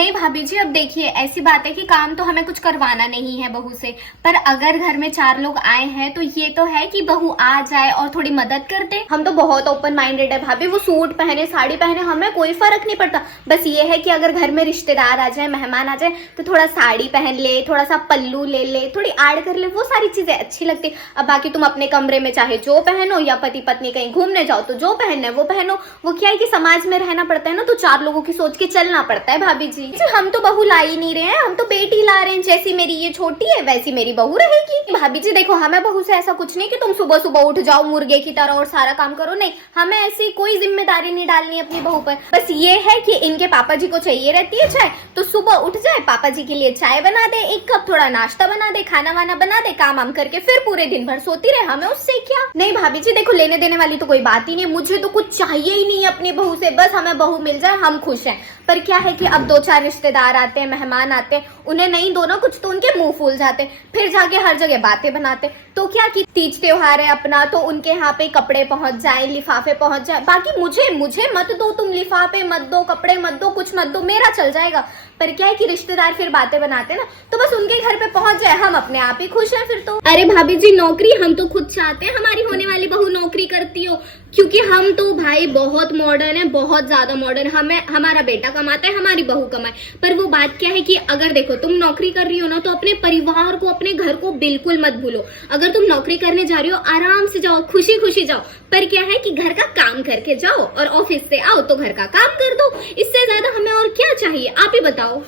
नहीं भाभी जी, अब देखिए ऐसी बात है कि काम तो हमें कुछ करवाना नहीं है बहू से, पर अगर घर में 4 लोग आए हैं तो ये तो है कि बहू आ जाए और थोड़ी मदद कर दे। हम तो बहुत ओपन माइंडेड है भाभी, वो सूट पहने साड़ी पहने हमें कोई फर्क नहीं पड़ता। बस ये है कि अगर घर में रिश्तेदार आ जाए, मेहमान आ जाए तो थोड़ा साड़ी पहन ले, थोड़ा सा पल्लू ले ले, थोड़ी ऐड कर ले, वो सारी चीजें अच्छी लगती। अब बाकी तुम अपने कमरे में चाहे जो पहनो या पति पत्नी कहीं घूमने जाओ तो जो पहनना है वो पहनो। वो क्या है कि समाज में रहना पड़ता है ना, तो 4 लोगों की सोच के चलना पड़ता है भाभी जी। हम तो बहू ला ही नहीं रहे हैं, हम तो बेटी ला रहे हैं। जैसी मेरी ये छोटी है वैसी मेरी बहू रहेगी। भाभी जी देखो, हमें बहू से ऐसा कुछ नहीं कि तुम सुबह सुबह उठ जाओ मुर्गे की तरह और सारा काम करो, नहीं, हमें ऐसी कोई जिम्मेदारी नहीं डालनी अपनी बहू पर। बस ये है कि इनके पापा जी को चाहिए रहती है चाय, तो सुबह उठ जाए, पापा जी के लिए चाय बना दे, 1 कप थोड़ा नाश्ता बना दे, खाना वाना बना दे, काम वाम करके फिर पूरे दिन भर सोती रहे, हमें उससे क्या। नहीं भाभी जी देखो, लेने देने वाली तो कोई बात ही नहीं, मुझे तो कुछ चाहिए ही नहीं अपनी बहू से, बस हमें बहू मिल जाए हम खुश हैं। पर क्या है कि अब 2-4 रिश्तेदार आते हैं, मेहमान आते हैं, उन्हें नहीं दो ना कुछ तो उनके मुंह फूल जाते, फिर जाके हर जगह बातें बनाते। तो क्या कि तीज त्योहार है अपना, तो उनके यहाँ पे कपड़े पहुंच जाए, लिफाफे पहुंच जाए, बाकी मुझे मत दो, तुम लिफाफे मत दो, कपड़े मत दो, कुछ मत दो, मेरा चल जाएगा। पर क्या है कि रिश्तेदार फिर बातें बनाते ना, तो बस उनके घर पे पहुंच जाए, हम अपने आप ही खुश हैं फिर तो। अरे भाभी जी, नौकरी हम तो खुद चाहते हैं हमारी होने वाली बहू नौकरी करती हो, क्योंकि हम तो भाई बहुत मॉडर्न है, बहुत ज्यादा मॉडर्न। हमें हमारा बेटा कमाता है, हमारी बहू कमाए। पर वो बात क्या है कि अगर देखो तुम नौकरी कर रही हो ना, तो अपने परिवार को, अपने घर को बिल्कुल मत भूलो। अगर तुम नौकरी करने जा रही हो, आराम से जाओ, खुशी खुशी जाओ, पर क्या है कि घर का काम करके जाओ, और ऑफिस से आओ तो घर का काम कर दो। इससे ज्यादा हमें और क्या चाहिए, आप ही बताओ।